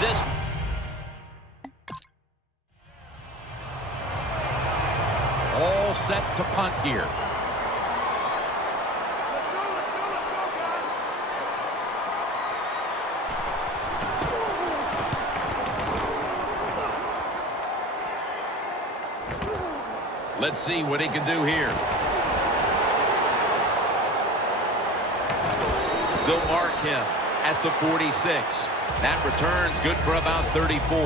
this. All set to punt here. Let's see what he can do here. They'll mark him at the 46. That return's good for about 34.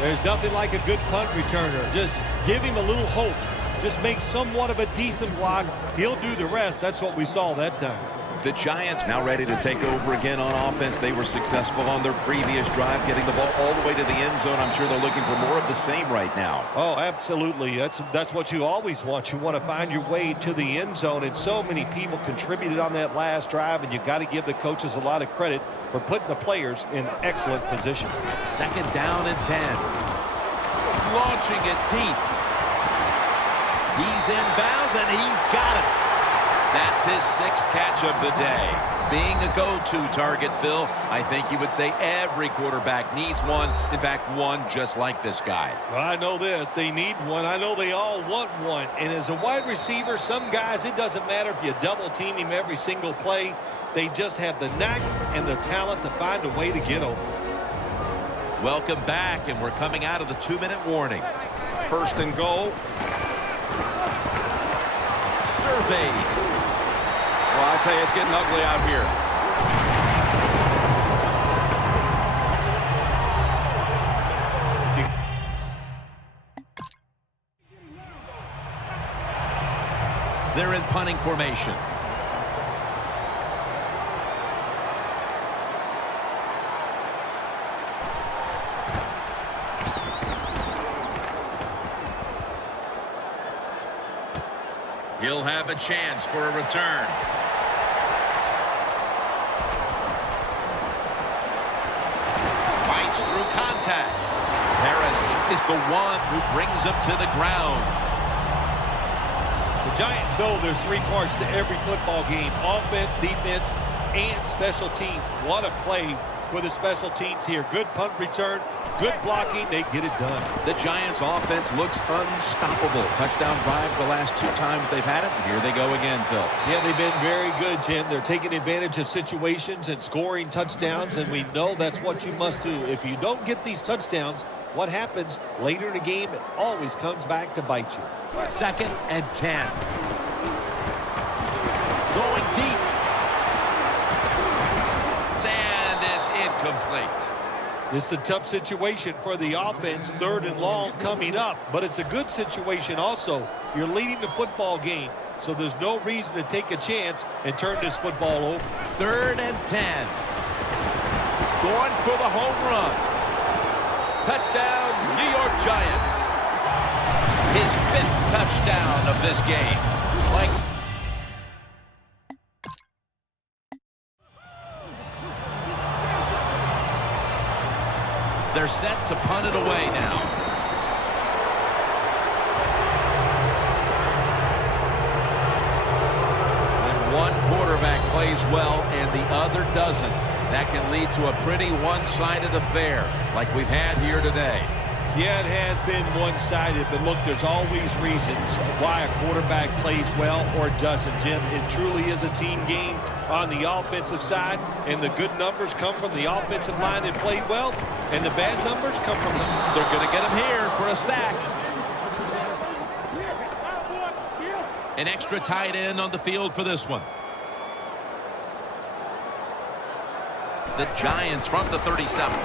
There's nothing like a good punt returner. Just give him a little hope. Just make somewhat of a decent block. He'll do the rest. That's what we saw that time. The Giants now ready to take over again on offense. They were successful on their previous drive, getting the ball all the way to the end zone. I'm sure they're looking for more of the same right now. Oh, absolutely. That's what you always want. You want to find your way to the end zone, and so many people contributed on that last drive, and you've got to give the coaches a lot of credit for putting the players in excellent position. 2nd down and 10. Launching it deep. He's inbounds, and he's got it. That's his 6th catch of the day. Being a go-to target, Phil, I think you would say every quarterback needs one. In fact, one just like this guy. Well, I know this. They need one. I know they all want one. And as a wide receiver, some guys, it doesn't matter if you double team him every single play. They just have the knack and the talent to find a way to get open. Welcome back, and we're coming out of the 2-minute warning. 1st and goal. Surveys. Well, I tell you, it's getting ugly out here. They're in punting formation. He'll have a chance for a return. Fights through contact. Harris is the one who brings him to the ground. The Giants know there's 3 parts to every football game: offense, defense, and special teams. What a play for the special teams here. Good punt return, good blocking. They get it done. The Giants offense looks unstoppable. Touchdown drives the last 2 times they've had it. Here they go again, Phil. Yeah, they've been very good, Jim. They're taking advantage of situations and scoring touchdowns, and we know that's what you must do. If you don't get these touchdowns, what happens later in the game? It always comes back to bite you. 2nd and 10. Going deep. Complete. This is a tough situation for the offense. 3rd and long coming up, but it's a good situation also. You're leading the football game, so there's no reason to take a chance and turn this football over. 3rd and 10. Going for the home run. Touchdown, New York Giants. His 5th touchdown of this game. They're set to punt it away now. When one quarterback plays well and the other doesn't, that can lead to a pretty one-sided affair like we've had here today. Yeah, it has been one-sided, but look, there's always reasons why a quarterback plays well or doesn't, Jim. It truly is a team game on the offensive side, and the good numbers come from the offensive line that played well, and the bad numbers come from them. They're going to get him here for a sack. An extra tight end on the field for this one. The Giants from the 37.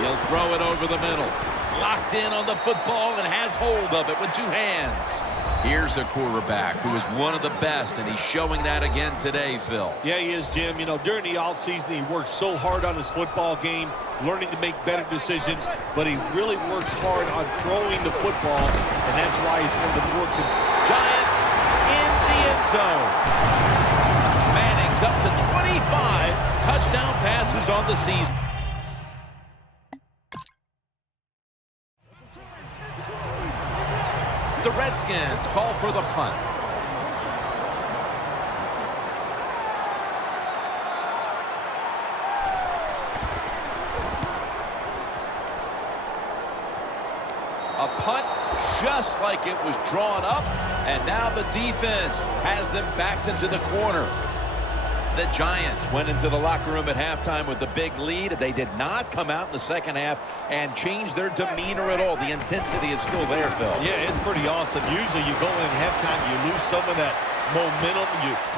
He'll throw it over the middle. Locked in on the football and has hold of it with 2 hands. Here's a quarterback who is one of the best, and he's showing that again today, Phil. Yeah, he is, Jim. You know, during the offseason, he worked so hard on his football game, learning to make better decisions, but he really works hard on throwing the football, and that's why he's one of the more Giants in the end zone. Manning's up to 25 touchdown passes on the season. The Redskins call for the punt. just like it was drawn up. And now the defense has them backed into the corner. The Giants went into the locker room at halftime with the big lead. They did not come out in the second half and change their demeanor at all. The intensity is still there, Phil. Yeah, it's pretty awesome. Usually you go in halftime, you lose some of that momentum.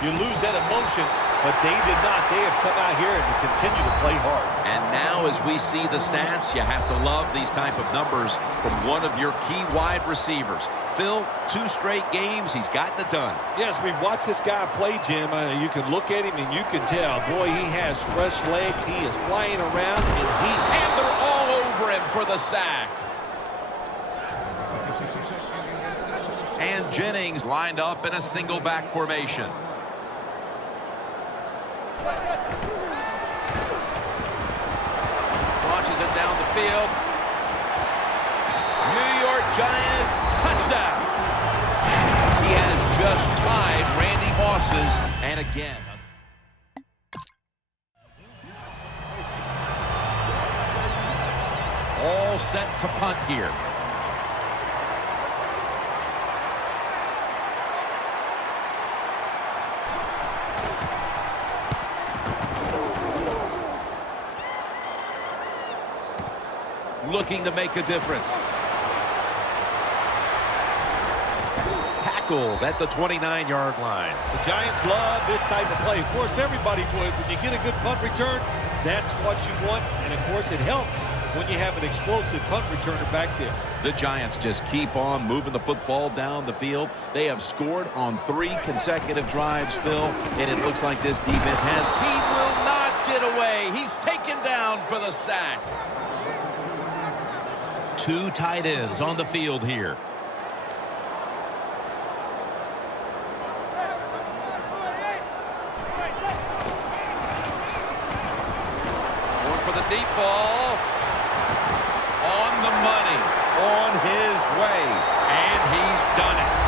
You lose that emotion, but they did not. They have come out here and continue to play hard. And now as we see the stats, you have to love these type of numbers from one of your key wide receivers. Phil, 2 straight games, he's gotten it done. Yes, we watched this guy play, Jim. You can look at him and you can tell, boy, he has fresh legs. He is flying around, and they're all over him for the sack. And Jennings lined up in a single back formation. Launches it down the field. New York Giants, touchdown. He has just tied Randy Moss's, and again. All set to punt here. Looking to make a difference. Tackled at the 29-yard line. The Giants love this type of play. Of course, everybody would. When you get a good punt return, that's what you want. And, of course, it helps when you have an explosive punt returner back there. The Giants just keep on moving the football down the field. They have scored on 3 consecutive drives, Phil, and it looks like this defense has. He will not get away. He's taken down for the sack. 2 tight ends on the field here. Going for the deep ball. On the money. On his way. And he's done it.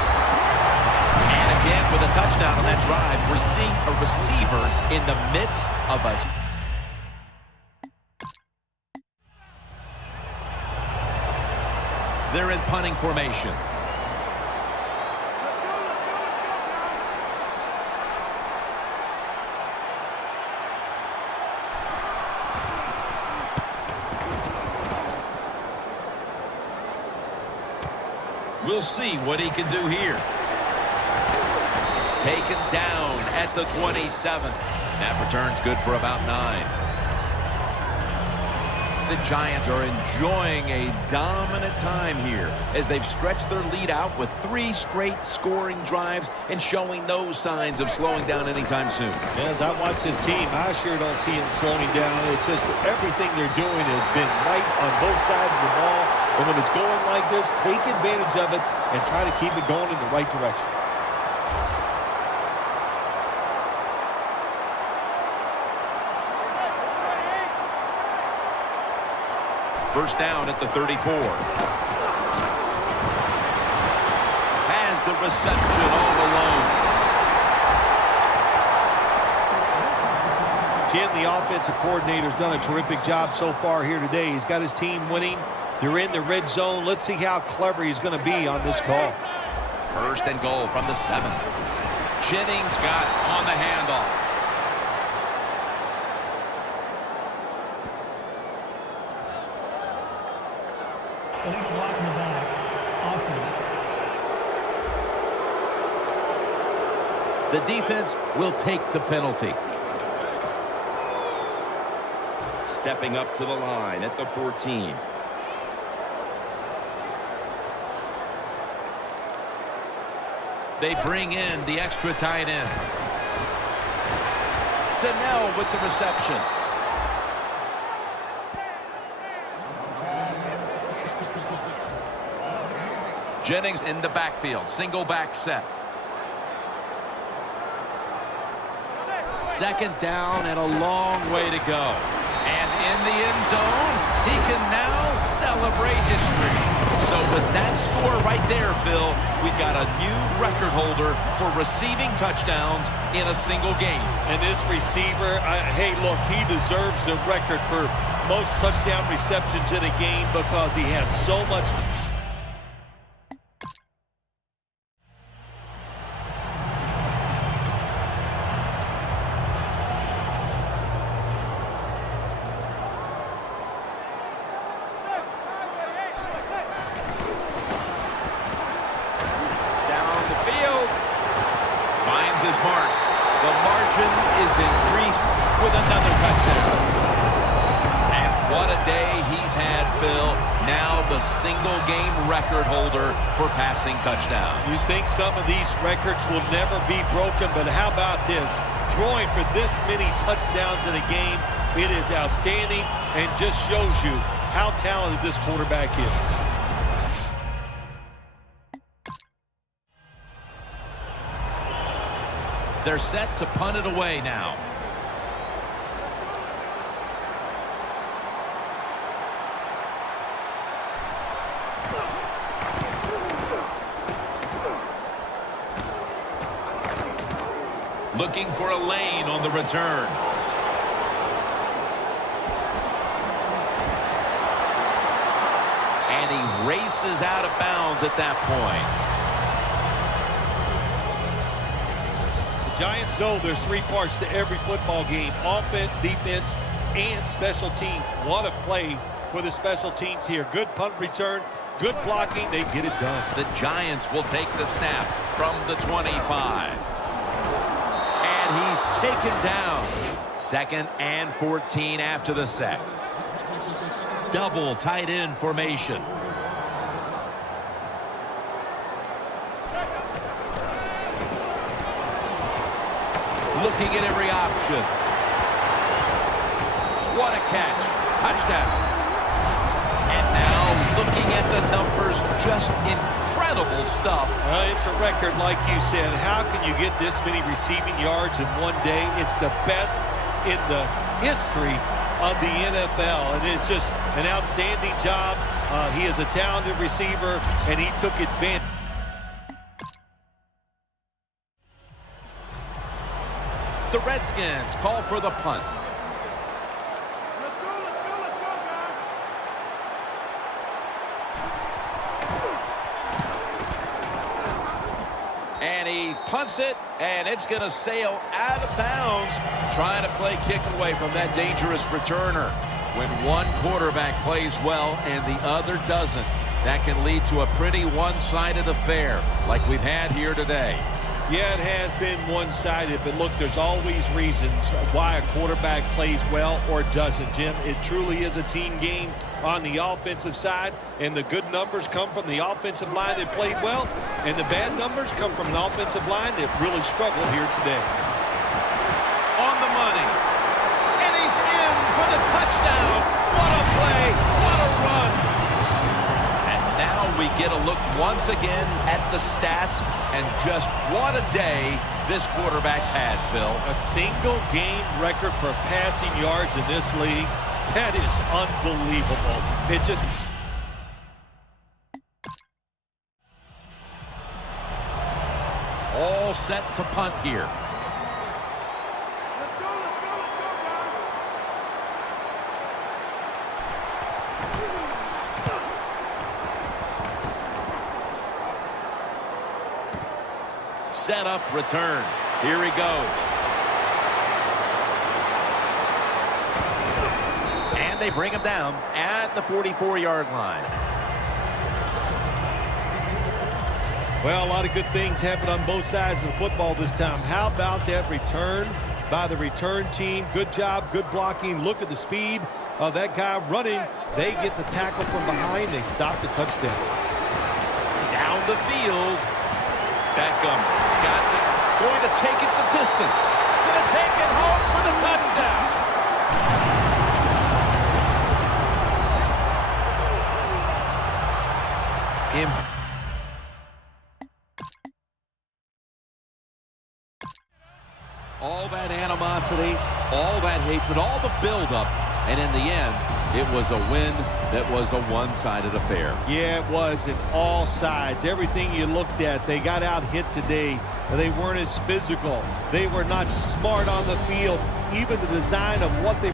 And again with a touchdown on that drive, we're seeing a receiver in the midst of a... They're in punting formation. We'll see what he can do here. Taken down at the 27. That return's good for about 9. The Giants are enjoying a dominant time here as they've stretched their lead out with 3 straight scoring drives and showing no signs of slowing down anytime soon. As I watch this team, I sure don't see them slowing down. It's just everything they're doing has been right on both sides of the ball. And when it's going like this, take advantage of it and try to keep it going in the right direction. First down at the 34. Has the reception all alone. Jim, the offensive coordinator's done a terrific job so far here today. He's got his team winning. They're in the red zone. Let's see how clever he's going to be on this call. First and goal from the 7. Jennings got it on the handoff. Illegal block in the back. Offense. The defense will take the penalty. Stepping up to the line at the 14. They bring in the extra tight end. Donnell with the reception. Jennings in the backfield. Single back set. Second down and a long way to go. And in the end zone, he can now celebrate history. So with that score right there, Phil, we've got a new record holder for receiving touchdowns in a single game. And this receiver, hey, look, he deserves the record for most touchdown receptions in a game because he has so much another touchdown. And what a day he's had, Phil. Now the single-game record holder for passing touchdowns. You think some of these records will never be broken, but how about this? Throwing for this many touchdowns in a game, it is outstanding and just shows you how talented this quarterback is. They're set to punt it away now. Looking for a lane on the return. And he races out of bounds at that point. Giants know there's three parts to every football game: offense, defense, and special teams. What a play for the special teams here. Good punt return, good blocking. They get it done. The Giants will take the snap from the 25. And he's taken down. 2nd and 14 after the sack. Double tight end formation. Looking at every option. What a catch. Touchdown. And now looking at the numbers, just incredible stuff. It's a record, like you said. How can you get this many receiving yards in one day? It's the best in the history of the NFL, and it's just an outstanding job. He is a talented receiver, and he took advantage. The Redskins call for the punt. Let's go, guys. And he punts it, and it's going to sail out of bounds, trying to play kick away from that dangerous returner. When one quarterback plays well and the other doesn't, that can lead to a pretty one-sided affair like we've had here today. Yeah, it has been one-sided, but look, there's always reasons why a quarterback plays well or doesn't, Jim. It truly is a team game on the offensive side, and the good numbers come from the offensive line that played well, and the bad numbers come from an offensive line that really struggled here today. On the money, and he's in for the touchdown. What a play, what a run. And now we get a look once again at the stats, and just what a day this quarterback's had, Phil. A single game record for passing yards in this league. That is unbelievable. It's just... all set to punt here. Let's go, guys. Set up, return. Here he goes. And they bring him down at the 44-yard line. Well, a lot of good things happen on both sides of the football this time. How about that return by the return team? Good job, good blocking. Look at the speed of that guy running. They get the tackle from behind. They stop the touchdown. Down the field. Beckham has got it. Going to take it the distance. Going to take it home for the touchdown. All that animosity, all that hatred, all the buildup, and in the end, it was a win that was a one-sided affair. Yeah, it was in all sides. Everything you looked at, they got out hit today. They weren't as physical. They were not smart on the field. Even the design of what they